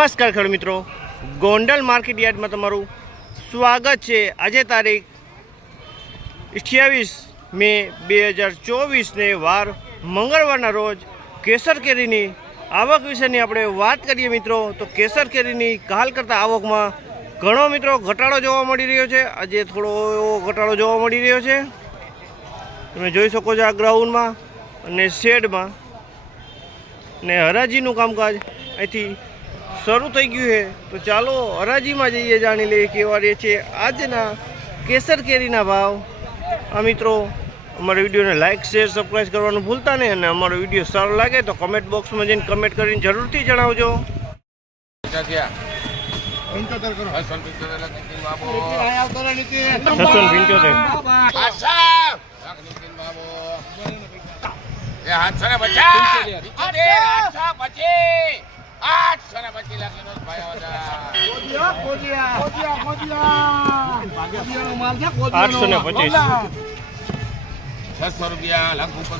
નમસ્કાર ખેડૂત મિત્રો. ગોંડલ માર્કેટ યાર્ડમાં તમારું સ્વાગત છે. આજે તારીખ અઠ્યાવીસ મે બે હજાર ચોવીસને વાર મંગળવારના રોજ કેસર કેરીની આવક વિશેની આપણે વાત કરીએ મિત્રો. તો કેસર કેરીની કાલ કરતાં આવકમાં ઘણો મિત્રો ઘટાડો જોવા મળી રહ્યો છે. આજે થોડો એવો ઘટાડો જોવા મળી રહ્યો છે. તમે જોઈ શકો છો આ ગ્રાઉન્ડમાં અને શેડમાં. ને હરાજીનું કામકાજ અહીંથી શરૂ થઈ ગયું છે તો ચાલો હરાજીમાં જઈએ જાણી લઈએ કેવા રહે છે આજના કેસર કેરીના ભાવ આ મિત્રો અમારા વિડીયોને લાઇક શેર સબસ્ક્રાઈબ કરવાનું ભૂલતા નહીં અને અમારો વીડિયો સારો લાગે તો કમેન્ટ બોક્સમાં જઈને કમેન્ટ કરીને જરૂરથી જણાવજો પંચોતેર કરો છસો પંચોતેર આઠસો ને પચીસ. છસો રૂપિયા લાખ ઉપર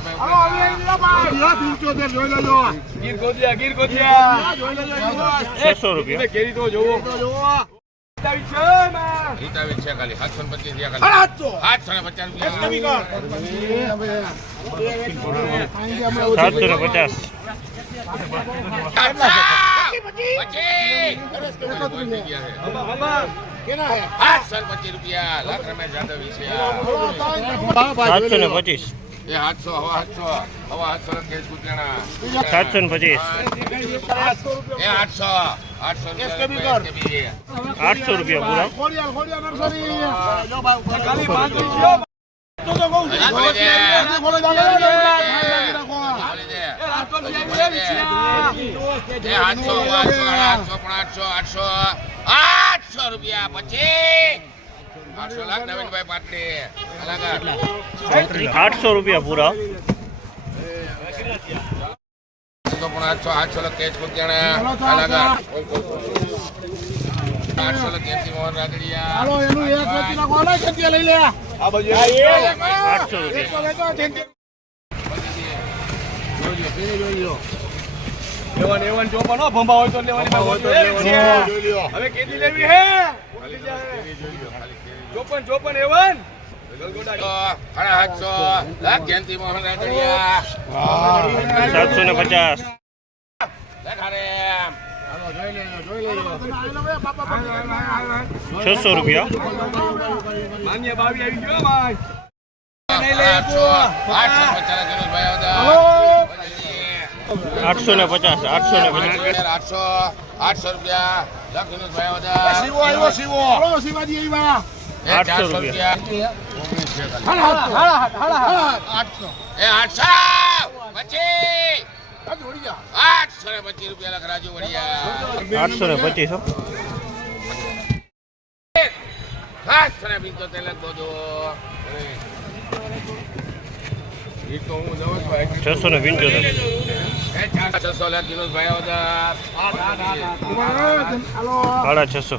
છસો રૂપિયા. કેરી તો જોવો. સાતસો ને પચીસ થયા ખાલી. આઠસો ને પચાસ રૂપિયા. સાતસો ને પચાસ. સાતસો ને પચીસ. સાતસો ને પચીસ. આઠસો રૂપિયા પૂરા. આઠસો આઠસો આઠસો પણ આઠસો આઠસો આઠસો રૂપિયા પછી આઠસો લાખ નવીનભાઈ પાટલી આઠસો રૂપિયા પૂરા. તો પણ આઠસો આઠસો લાખ કુતિયાણા. આઠસો લાખ મોહન રાગડિયા. હાલો એનું લે એવન ભંભા હોય તો લેવાની હોય તો લેવાની. હવે કેદી લેવી હે? સાતસો ને પચાસ. છસો રૂપિયા. માન્ય ભાવી આવી ગયો ભાઈ. આઠસો પચાસ હતા આઠસો ને પચાસ આઠસો ને પચાસ. આઠસો આઠસો રૂપિયા. આઠસો ને પચીસ આઠસો ને પચીસ આઠસો ને પંચોતેર લાખ. છસો ને પંચોતેર. સાડા છસો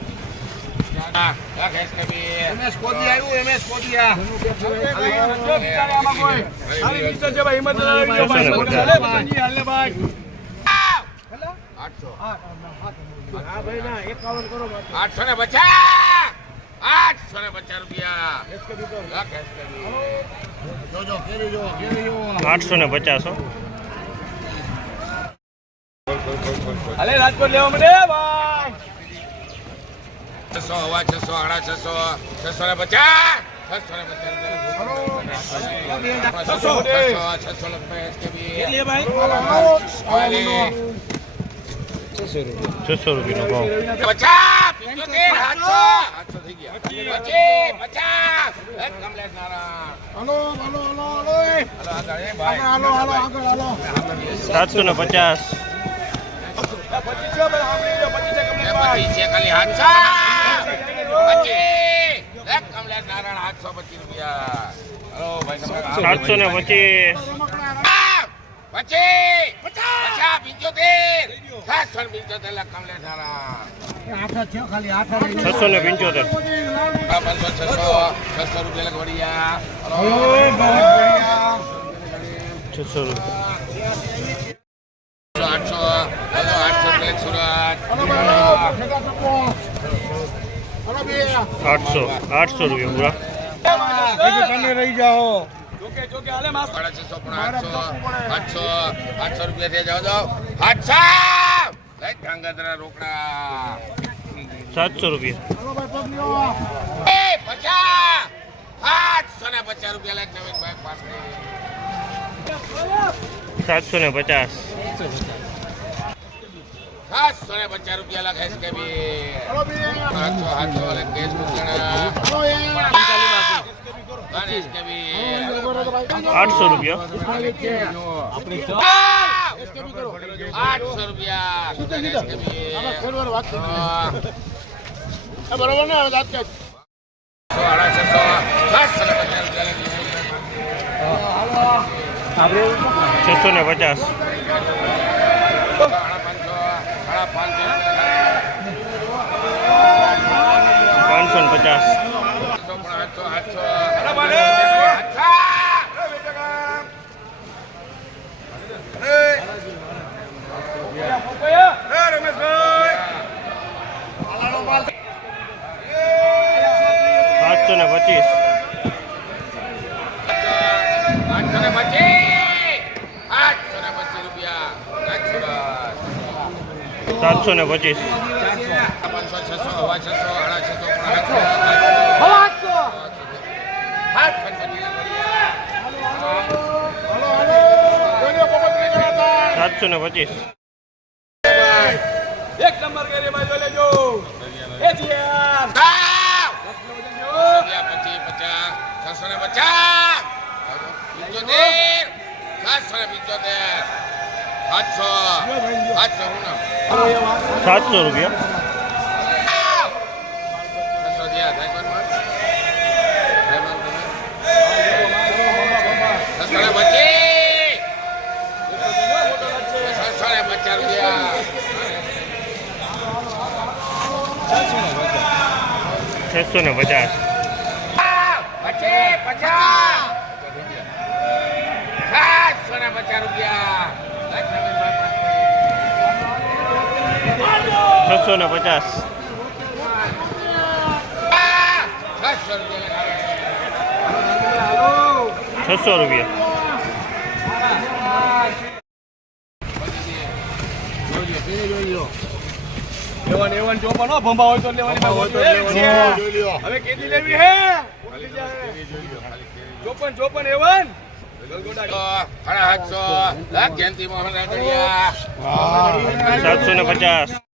આઠસો ના 51 કરો આઠસો ને પચાસ રૂપિયા આઠસો ને પચાસ હાલે રાજકોટ લેવા માટે? ભાઈ! છસો હવા છસો આડા છસો છસો ને પચાસ! છસો ને છસો. છસો છસો રૂપિયા ભાવ પિંચોતેર થઈ ગયા કમલેશ નારાયણ સાતસો ને પચાસ. પચીસ છે ભાઈ સાંભળી લો પચીસ છે કમલેશ ભાઈ પચીસ છે ખાલી આઠસો પચીસ. એક કમલેશ નારાયણ આઠસો પચીસ રૂપિયા. હાલો ભાઈ સાતસો ને પચીસ. પચીસ. પચાસ પિંચોતેર. સાતસો ને પિંચોતેર લાખ કમલેશ નારાયણ. જ જ. છસો ને પંચોતેર. આ છસો. છસો રૂપિયા લાખ વડિયા. છસો રૂપિયા આઠસો આઠસો આઠસો પ્લેટ સુરત અરે ભાઈ, ભેગા થકો. અરે બે. આઠસો આઠસો રૂપિયા પૂરા. રહી જાઓ. સાતસો જોકે સાડા છસો પણ આઠસો આઠસો. આઠસો રૂપિયા સાતસો રૂપિયા. પચાસ લ્યો. એ પચાસ આઠસો ને પચાસ રૂપિયા લાખ નવીનભાઈ પાસે સાતસો ને પચાસ સાતસો ને પચાસ રૂપિયા એસ કે બી. બે. આઠસો આઠસો કેસ મુકણા આઠસો રૂપિયા. આઠસો રૂપિયા. બરોબર ને હવે દાંત છસો ને પચાસ રૂપિયા છસો ને પચાસ સાડા પાંચસો સાડા પાંચસો પાંચસો ને પચાસ આઠસો પણ આઠસો આઠસો અરે બારે. આઠસો સાતસો ને પચીસ આઠસો ને પચીસ આઠસો ને પચીસ રૂપિયા આઠસો બસ. સાતસો ને પચીસ પાંચસો છસો હવા છસો સાડા છસો પણ આઠસો આઠસો ને પચીસ રૂપિયા. હલો હલો કોઈને પોપટ નહીં કરાતા. સાતસો ને પચીસ. એક નંબર કરી જો લેજો. એ સાવ! રૂપિયા પચીસ પચાસ છસો ને પચાસ પંચોતેર. સાતસો ને પંચોતેર. સાતસો. સાતસો હું સાતસો રૂપિયા. છસો ને પચીસ પચાસ સાતસો ને પચાસ રૂપિયા છસો ને પચાસ. છસો રૂપિયા. એવન એવન ચોપન હો ભંભા હોય તો લેવાની. હોય તો લેવાની. હવે કેટલી લેવી હે? ચોપન ચોપન એવન. સાતસો ને પચાસ.